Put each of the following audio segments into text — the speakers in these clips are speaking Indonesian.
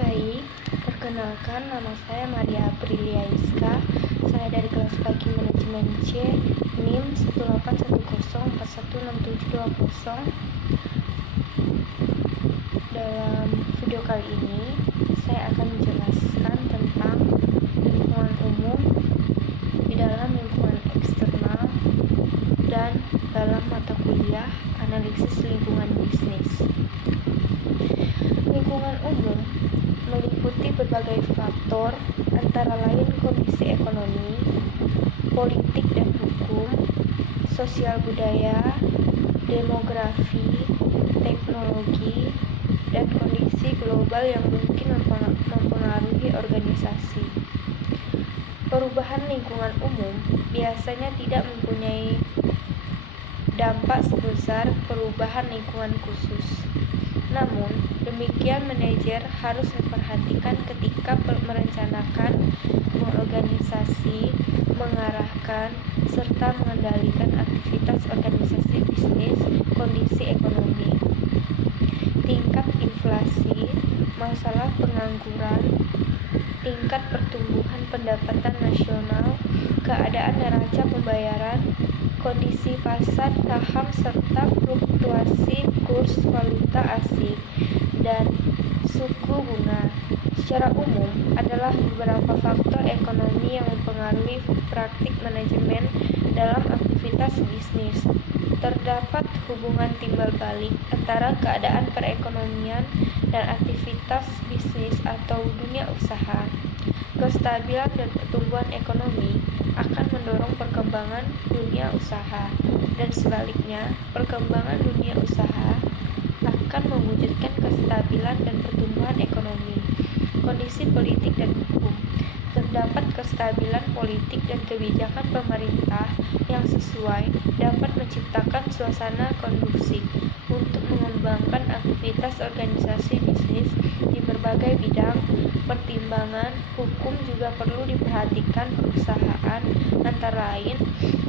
Baik, perkenalkan nama saya Maria Aprilia Iska. Saya dari kelas pagi manajemen C, NIM 18104167720. Dalam video kali ini, saya akan menjelaskan tentang lingkungan umum di dalam lingkungan eksternal dan dalam mata kuliah analisis lingkungan bisnis. Lingkungan umum meliputi berbagai faktor, antara lain kondisi ekonomi, politik dan hukum, sosial budaya, demografi, teknologi, dan kondisi global yang mungkin mempengaruhi organisasi. Perubahan lingkungan umum biasanya tidak mempunyai dampak sebesar perubahan lingkungan khusus. Namun, demikian manajer harus memperhatikan ketika merencanakan, mengorganisasi, mengarahkan, serta mengendalikan aktivitas organisasi bisnis, kondisi ekonomi, tingkat inflasi, masalah pengangguran, tingkat pertumbuhan pendapatan nasional, keadaan neraca pembayaran, kondisi pasar saham serta fluktuasi kurs valuta asing, dan suku bunga. Secara umum, adalah beberapa faktor ekonomi yang mempengaruhi praktik manajemen dalam aktivitas bisnis. Terdapat hubungan timbal balik antara keadaan perekonomian dan aktivitas bisnis atau dunia usaha. Kestabilan dan pertumbuhan ekonomi akan mendorong perkembangan dunia usaha, dan sebaliknya, perkembangan dunia usaha akan mewujudkan kestabilan dan pertumbuhan ekonomi. Kondisi politik dan hukum. Terdapat kestabilan politik dan kebijakan pemerintah yang sesuai dapat menciptakan suasana kondusif untuk mengembangkan aktivitas organisasi bisnis di berbagai bidang. Pertimbangan hukum juga perlu diperhatikan perusahaan, antara lain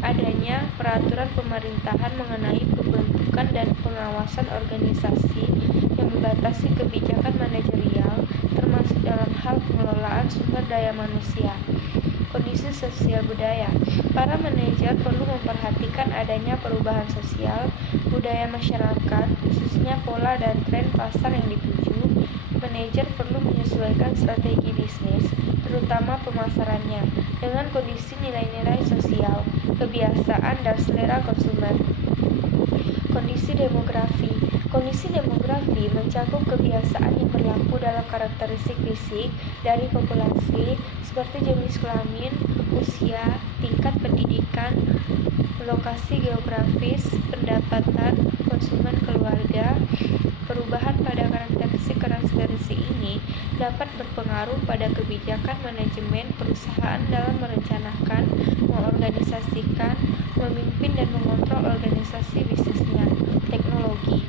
adanya peraturan pemerintahan mengenai pembentukan dan pengawasan organisasi yang membatasi kebijakan manajerial, termasuk dalam hal pengelolaan sumber daya manusia. Kondisi sosial budaya. Para manajer perlu memperhatikan adanya perubahan sosial, budaya masyarakat, khususnya pola dan tren pasar yang dituju. Manajer perlu menyesuaikan strategi bisnis, terutama pemasarannya, dengan kondisi nilai-nilai sosial, kebiasaan, dan selera konsumen. Kondisi demografi. Kondisi demografi mencakup kebiasaan yang berlaku dalam karakteristik fisik dari populasi, seperti jenis kelamin, usia, tingkat pendidikan, lokasi geografis, pendapatan, konsumen keluarga. Perubahan pada karakteristik ini dapat berpengaruh pada kebijakan manajemen perusahaan dalam merencanakan, mengorganisasikan, memimpin dan mengontrol organisasi bisnisnya. Teknologi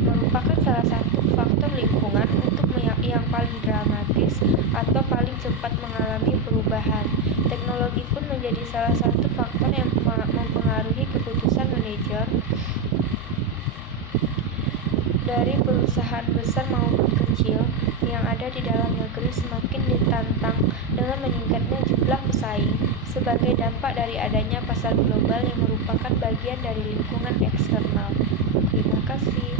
merupakan salah satu faktor lingkungan untuk yang paling dramatis atau paling cepat mengalami perubahan. Teknologi pun menjadi salah satu faktor yang mempengaruhi keputusan manajer dari perusahaan besar maupun kecil yang ada di dalam negeri semakin ditantang dengan meningkatnya jumlah pesaing sebagai dampak dari adanya pasar global yang merupakan bagian dari lingkungan eksternal. Terima kasih.